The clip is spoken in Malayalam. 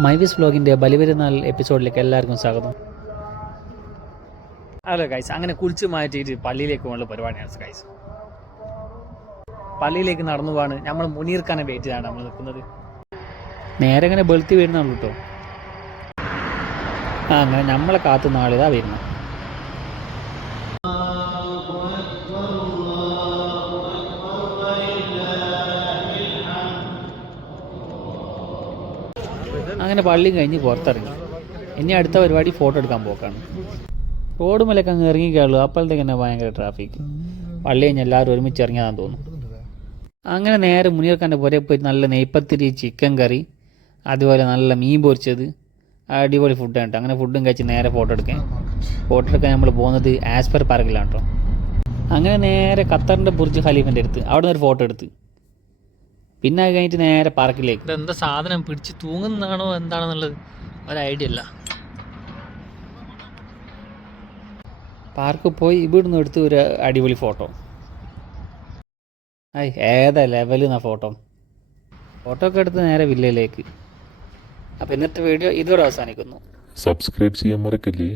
മൈവിസ് വ്ലോഗിൻ്റെ ബലിപെരുന്നാൾ എപ്പിസോഡിലേക്ക് എല്ലാവർക്കും സ്വാഗതം. ഹലോ ഗൈസ്, അങ്ങനെ കുളിച്ച് മാറ്റിയിട്ട് പള്ളിയിലേക്ക് പോകാനുള്ള പരിപാടിയാണ് ഗൈസ്. പള്ളിയിലേക്ക് നടന്നു പോവാണ്. നമ്മൾ മുനീർക്കാനെ വെയിറ്റ് ചെയ്താണ് നമ്മൾ നിൽക്കുന്നത്. നേരെ അങ്ങനെ വെളുത്തി വരുന്നതാണ് കേട്ടോ. അങ്ങനെ നമ്മളെ കാത്തു നാളിതാ വരുന്നു. അങ്ങനെ പള്ളിയും കഴിഞ്ഞ് പുറത്തിറങ്ങി. ഇനി അടുത്ത പരിപാടി ഫോട്ടോ എടുക്കാൻ പോക്കാണ്. റോഡ് മേലൊക്കെ അങ്ങ് ഇറങ്ങിക്കാളുള്ളൂ. അപ്പോഴത്തേക്ക് തന്നെ ഭയങ്കര ട്രാഫിക്. പള്ളി കഴിഞ്ഞ് എല്ലാവരും ഒരുമിച്ച് ഇറങ്ങിയതാണെന്ന് തോന്നുന്നു. അങ്ങനെ നേരെ മുനീർക്കാൻ്റെ പുരയെ പോയി നല്ല നെയ്പ്പത്തിരി, ചിക്കൻ കറി, അതുപോലെ നല്ല മീൻ പൊരിച്ചത്, അടിപൊളി ഫുഡാണ് കേട്ടോ. അങ്ങനെ ഫുഡും കഴിച്ച് നേരെ ഫോട്ടോ എടുക്കാൻ നമ്മൾ പോകുന്നത് ആസ്പർ പാർക്കിലാണ് കേട്ടോ. അങ്ങനെ നേരെ ഖത്തറിൻ്റെ ബുർജ് ഖലീഫിൻ്റെ അടുത്ത് അവിടെ നിന്ന് ഒരു ഫോട്ടോ എടുത്ത് പിന്നെ അത് കഴിഞ്ഞിട്ട് നേരെ പാർക്കിലേക്ക്. ഇതെന്താ സാധനം പിടിച്ച് തൂങ്ങുന്നതാണോ എന്താണെന്നുള്ളത് ഒരു ഐഡിയ ഇല്ല. പാർക്കിൽ പോയി ഇവിടുന്ന് എടുത്ത് ഒരു അടിപൊളി ഫോട്ടോ. ഏതാ ലെവലെന്നാ ഫോട്ടോ ഒക്കെ എടുത്ത് നേരെ വില്ലയിലേക്ക്. അപ്പോൾ ഇന്നത്തെ വീഡിയോ ഇതോടെ അവസാനിക്കുന്നു. സബ്സ്ക്രൈബ് ചെയ്യാൻ മറക്കല്ലേ.